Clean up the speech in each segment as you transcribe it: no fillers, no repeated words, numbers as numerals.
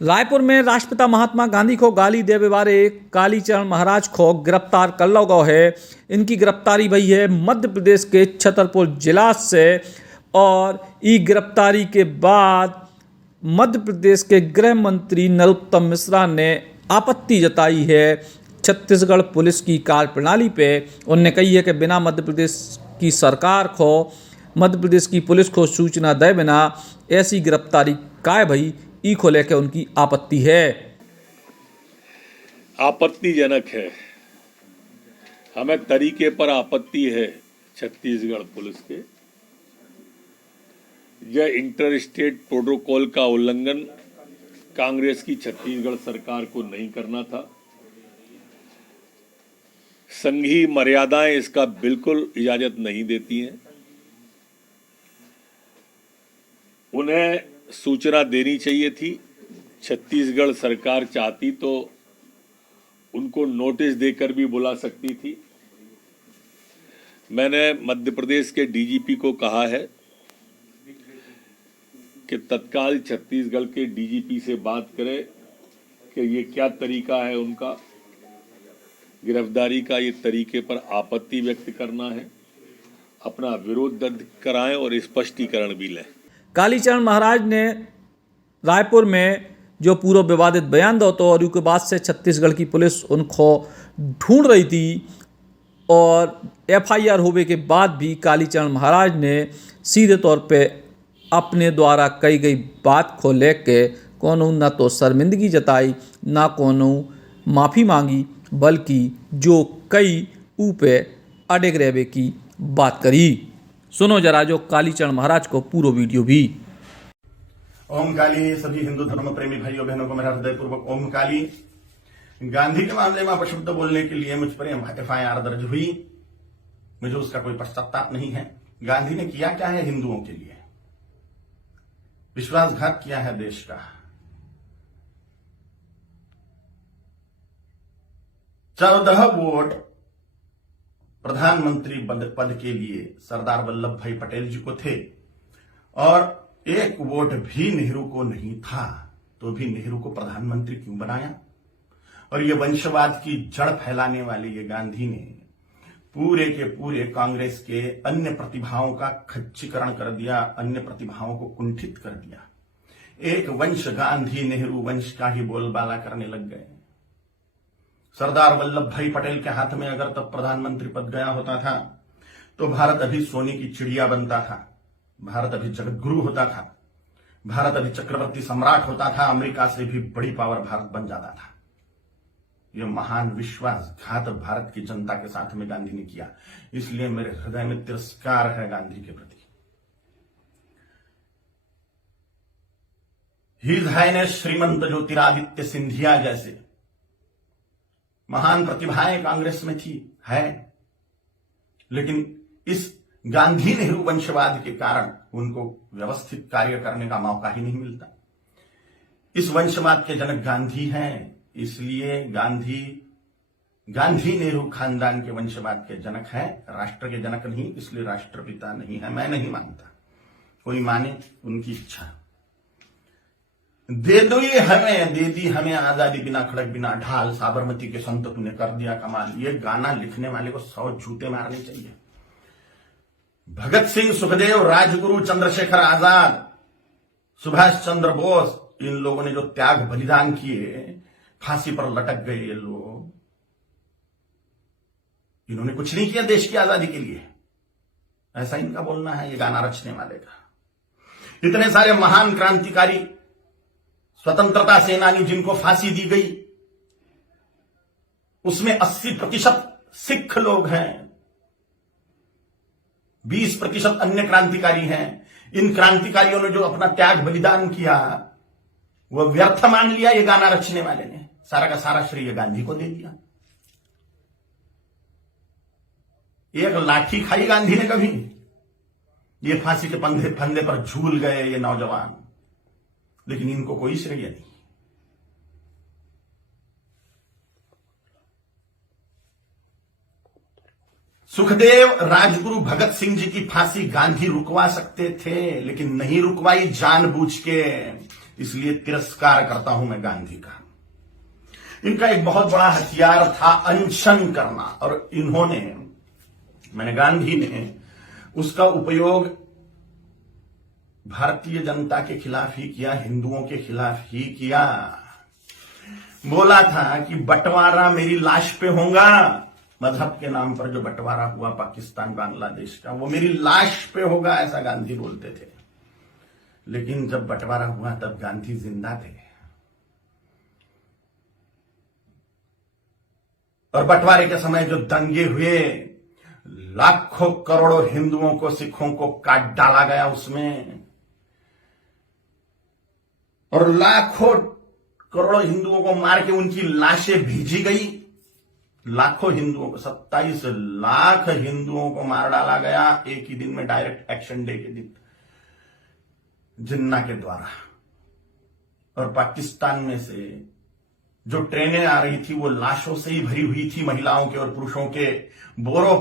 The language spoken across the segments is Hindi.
रायपुर में राष्ट्रपिता महात्मा गांधी को गाली देवे वाले कालीचरण महाराज को गिरफ्तार कर लो गयो है। इनकी गिरफ्तारी भई है मध्य प्रदेश के छतरपुर जिला से और ई गिरफ्तारी के बाद मध्य प्रदेश के गृह मंत्री नरोत्तम मिश्रा ने आपत्ति जताई है छत्तीसगढ़ पुलिस की कार्यप्रणाली पे। उन्होंने कही है कि बिना मध्य प्रदेश की सरकार को, मध्य प्रदेश की पुलिस को सूचना दे बिना ऐसी गिरफ्तारी काय भई, ई को लेकर उनकी आपत्ति है। आपत्तिजनक है, हमें तरीके पर आपत्ति है छत्तीसगढ़ पुलिस के। यह इंटर स्टेट प्रोटोकॉल का उल्लंघन कांग्रेस की छत्तीसगढ़ सरकार को नहीं करना था। संघीय मर्यादाएं इसका बिल्कुल इजाजत नहीं देती हैं। उन्हें सूचना देनी चाहिए थी। छत्तीसगढ़ सरकार चाहती तो उनको नोटिस देकर भी बुला सकती थी। मैंने मध्य प्रदेश के डीजीपी को कहा है कि तत्काल छत्तीसगढ़ के डीजीपी से बात करें कि ये क्या तरीका है उनका गिरफ्तारी का। ये तरीके पर आपत्ति व्यक्त करना है, अपना विरोध दर्ज कराएं और स्पष्टीकरण भी लें। कालीचरण महाराज ने रायपुर में जो पूर्व विवादित बयान दो तो और उसके बाद से छत्तीसगढ़ की पुलिस उनको ढूंढ रही थी और एफआईआर होने के बाद भी कालीचरण महाराज ने सीधे तौर पे अपने द्वारा कही गई बात को लेके कोनो न तो शर्मिंदगी जताई ना कोनो माफ़ी मांगी, बल्कि जो कई ऊपे अड़े रहने की बात करी। सुनो जरा जो कालीचरण महाराज को पूरा वीडियो भी। ओम काली। सभी हिंदू धर्म प्रेमी भाइयों बहनों को मेरा हृदयपूर्वक ओम काली। गांधी के मामले में अपशब्द बोलने के लिए मुझ पर एफआईआर दर्ज हुई। मुझे उसका कोई पश्चाताप नहीं है। गांधी ने किया क्या है हिंदुओं के लिए? विश्वासघात किया है देश का। 14 वोट प्रधानमंत्री पद के लिए सरदार वल्लभ भाई पटेल जी को थे और 1 वोट भी नेहरू को नहीं था, तो भी नेहरू को प्रधानमंत्री क्यों बनाया? और ये वंशवाद की जड़ फैलाने वाले ये गांधी ने पूरे के पूरे कांग्रेस के अन्य प्रतिभाओं का खच्चीकरण कर दिया, अन्य प्रतिभाओं को कुंठित कर दिया। एक वंश गांधी नेहरू वंश का ही बोलबाला करने लग गए। सरदार वल्लभ भाई पटेल के हाथ में अगर तब प्रधानमंत्री पद गया होता था तो भारत अभी सोने की चिड़िया बनता था, भारत अभी जगतगुरु होता था, भारत अभी चक्रवर्ती सम्राट होता था, अमेरिका से भी बड़ी पावर भारत बन जाता था। यह महान विश्वासघात भारत की जनता के साथ में गांधी ने किया, इसलिए मेरे हृदय में तिरस्कार है गांधी के प्रति। हिज हाइनेस श्रीमंत ज्योतिरादित्य सिंधिया जैसे महान प्रतिभाएं कांग्रेस में थी, है, लेकिन इस गांधी नेहरू वंशवाद के कारण उनको व्यवस्थित कार्य करने का मौका ही नहीं मिलता। इस वंशवाद के जनक गांधी हैं, इसलिए गांधी नेहरू खानदान के वंशवाद के जनक हैं, राष्ट्र के जनक नहीं, इसलिए राष्ट्रपिता नहीं है। मैं नहीं मानता, कोई माने उनकी इच्छा। दे दो ये हमें, दे दी हमें आजादी, बिना खड़क बिना ढाल, साबरमती के संत तूने कर दिया कमाल। ये गाना लिखने वाले को 100 जूते मारने चाहिए। भगत सिंह, सुखदेव, राजगुरु, चंद्रशेखर आजाद, सुभाष चंद्र बोस, इन लोगों ने जो त्याग बलिदान किए, फांसी पर लटक गए ये लोग, इन्होंने कुछ नहीं किया देश की आजादी के लिए, ऐसा इनका बोलना है ये गाना रचने वाले का। इतने सारे महान क्रांतिकारी, स्वतंत्रता सेनानी जिनको फांसी दी गई, उसमें 80% सिख लोग हैं, 20% अन्य क्रांतिकारी हैं। इन क्रांतिकारियों ने जो अपना त्याग बलिदान किया वह व्यर्थ मान लिया ये गाना रचने वाले ने, सारा का सारा श्रेय गांधी को दे दिया। एक लाठी खाई गांधी ने कभी? ये फांसी के फंदे पर झूल गए ये नौजवान, लेकिन इनको कोई श्रेय नहीं। सुखदेव, राजगुरु, भगत सिंह जी की फांसी गांधी रुकवा सकते थे, लेकिन नहीं रुकवाई जानबूझ के। इसलिए तिरस्कार करता हूं मैं गांधी का। इनका एक बहुत बड़ा हथियार था अनशन करना, और इन्होंने, मैंने गांधी ने उसका उपयोग भारतीय जनता के खिलाफ ही किया, हिंदुओं के खिलाफ ही किया। बोला था कि बंटवारा मेरी लाश पे होगा, मजहब के नाम पर जो बंटवारा हुआ पाकिस्तान बांग्लादेश का, वो मेरी लाश पे होगा, ऐसा गांधी बोलते थे। लेकिन जब बंटवारा हुआ तब गांधी जिंदा थे, और बंटवारे के समय जो दंगे हुए, लाखों करोड़ों हिंदुओं को, सिखों को काट डाला गया उसमें, और लाखों करोड़ों हिंदुओं को मार के उनकी लाशें भेजी गई। लाखों हिंदुओं को, 27 लाख हिंदुओं को मार डाला गया एक ही दिन में, डायरेक्ट एक्शन डे के दिन, जिन्ना के द्वारा। और पाकिस्तान में से जो ट्रेनें आ रही थी वो लाशों से ही भरी हुई थी, महिलाओं के और पुरुषों के, बोरे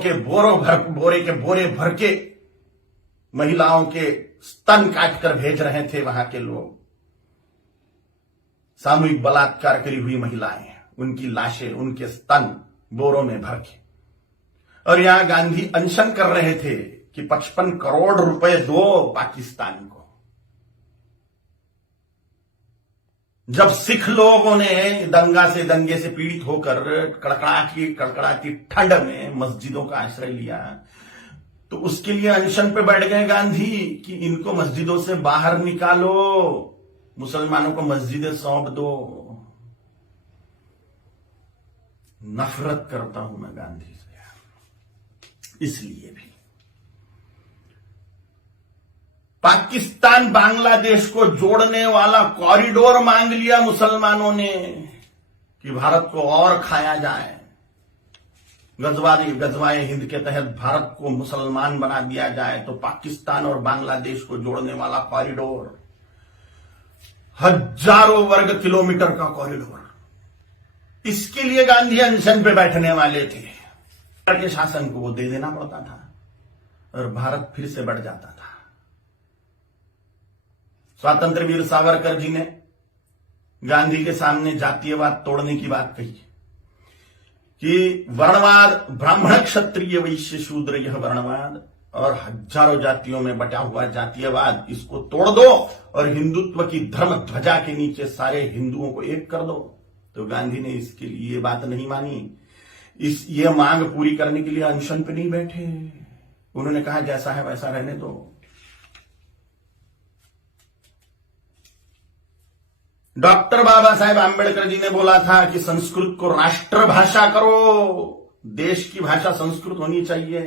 के बोरे भर के महिलाओं के स्तन काटकर भेज रहे थे वहां के लोग। सामूहिक बलात्कार करी हुई महिलाएं, उनकी लाशें, उनके स्तन बोरों में भर के। और यहां गांधी अनशन कर रहे थे कि 55 करोड़ रुपए दो पाकिस्तान को। जब सिख लोगों ने दंगे से पीड़ित होकर कड़कड़ाती ठंड में मस्जिदों का आश्रय लिया, तो उसके लिए अनशन पे बैठ गए गांधी कि इनको मस्जिदों से बाहर निकालो, मुसलमानों को मस्जिदें सौंप दो। नफरत करता हूं मैं गांधी से, इसलिए भी। पाकिस्तान बांग्लादेश को जोड़ने वाला कॉरिडोर मांग लिया मुसलमानों ने कि भारत को और खाया जाए। गजवाए हिंद के तहत भारत को मुसलमान बना दिया जाए, तो पाकिस्तान और बांग्लादेश को जोड़ने वाला कॉरिडोर, हजारों वर्ग किलोमीटर का कॉरिडोर, इसके लिए गांधी अनशन पे बैठने वाले थे। के शासन को वो दे देना पड़ता था और भारत फिर से बढ़ जाता था। स्वतंत्र वीर सावरकर जी ने गांधी के सामने जातीयवाद तोड़ने की बात कही कि वर्णवाद, ब्राह्मण क्षत्रिय वैश्य शूद्र, यह वर्णवाद और हजारों जातियों में बटा हुआ जातीयवाद, इसको तोड़ दो और हिंदुत्व की धर्म ध्वजा के नीचे सारे हिंदुओं को एक कर दो। तो गांधी ने इसके लिए ये बात नहीं मानी। ये मांग पूरी करने के लिए अनशन पे नहीं बैठे। उन्होंने कहा जैसा है वैसा रहने दो। डॉक्टर बाबा साहेब आंबेडकर जी ने बोला था कि संस्कृत को राष्ट्रभाषा करो, देश की भाषा संस्कृत होनी चाहिए।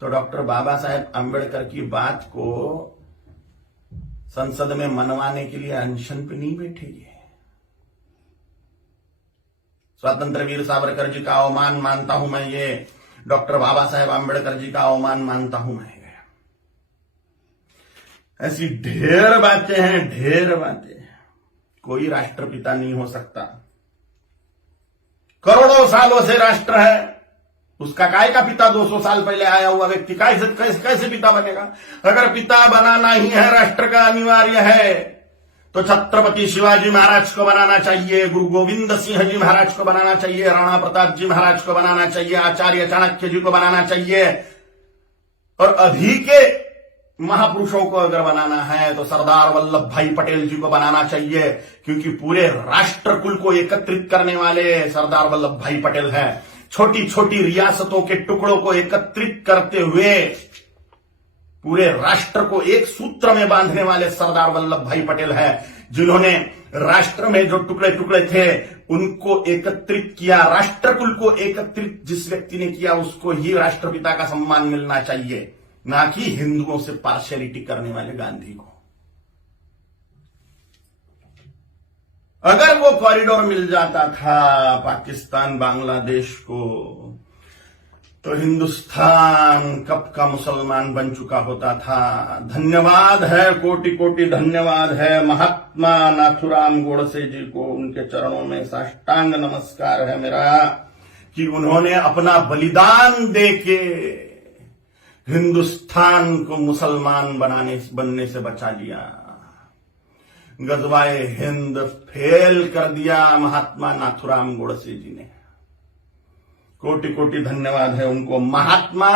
तो डॉक्टर बाबा साहेब आंबेडकर की बात को संसद में मनवाने के लिए अनशन पे नहीं बैठे। स्वतंत्र वीर सावरकर जी का अवमान मानता हूं मैं, ये डॉक्टर बाबा साहेब आंबेडकर जी का अवमान मानता हूं मैं। ऐसी ढेर बातें हैं, ढेर बातें। कोई राष्ट्रपिता नहीं हो सकता। करोड़ों सालों से राष्ट्र है, उसका काय का पिता 200 साल पहले आया हुआ व्यक्ति कैसे पिता बनेगा? अगर पिता बनाना ही है, राष्ट्र का अनिवार्य है, तो छत्रपति शिवाजी महाराज को बनाना चाहिए, गुरु गोविंद सिंह जी महाराज को बनाना चाहिए, राणा प्रताप जी महाराज को बनाना चाहिए, आचार्य चाणक्य जी को बनाना चाहिए। और अभी के महापुरुषों को अगर बनाना है तो सरदार वल्लभ भाई पटेल जी को बनाना चाहिए, क्योंकि पूरे राष्ट्र कुल को एकत्रित करने वाले सरदार वल्लभ भाई पटेल हैं। छोटी छोटी रियासतों के टुकड़ों को एकत्रित करते हुए पूरे राष्ट्र को एक सूत्र में बांधने वाले सरदार वल्लभ भाई पटेल हैं, जिन्होंने राष्ट्र में जो टुकड़े टुकड़े थे उनको एकत्रित किया। राष्ट्रकुल को एकत्रित जिस व्यक्ति ने किया उसको ही राष्ट्रपिता का सम्मान मिलना चाहिए, ना कि हिंदुओं से पार्शियलिटी करने वाले गांधी को। अगर वो कॉरिडोर मिल जाता था पाकिस्तान बांग्लादेश को, तो हिंदुस्तान कब का मुसलमान बन चुका होता था। धन्यवाद है, कोटि कोटि धन्यवाद है महात्मा नाथुराम गोडसे जी को, उनके चरणों में साष्टांग नमस्कार है मेरा कि उन्होंने अपना बलिदान देके हिंदुस्तान को मुसलमान बनने से बचा लिया। गजवाए हिंद फेल कर दिया महात्मा नाथुराम गोडसे जी ने। कोटि कोटि धन्यवाद है उनको। महात्मा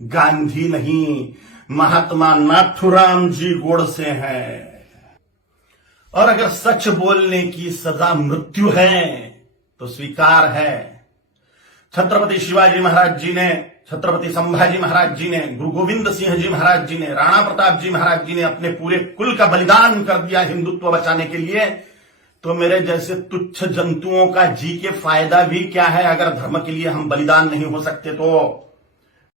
गांधी नहीं, महात्मा नाथुराम जी गोडसे हैं। और अगर सच बोलने की सजा मृत्यु है तो स्वीकार है। छत्रपति शिवाजी महाराज जी ने, छत्रपति संभाजी महाराज जी ने, गुरु गोविंद सिंह जी महाराज जी ने, राणा प्रताप जी महाराज जी ने अपने पूरे कुल का बलिदान कर दिया हिंदुत्व बचाने के लिए। तो मेरे जैसे तुच्छ जंतुओं का जी के फायदा भी क्या है अगर धर्म के लिए हम बलिदान नहीं हो सकते तो।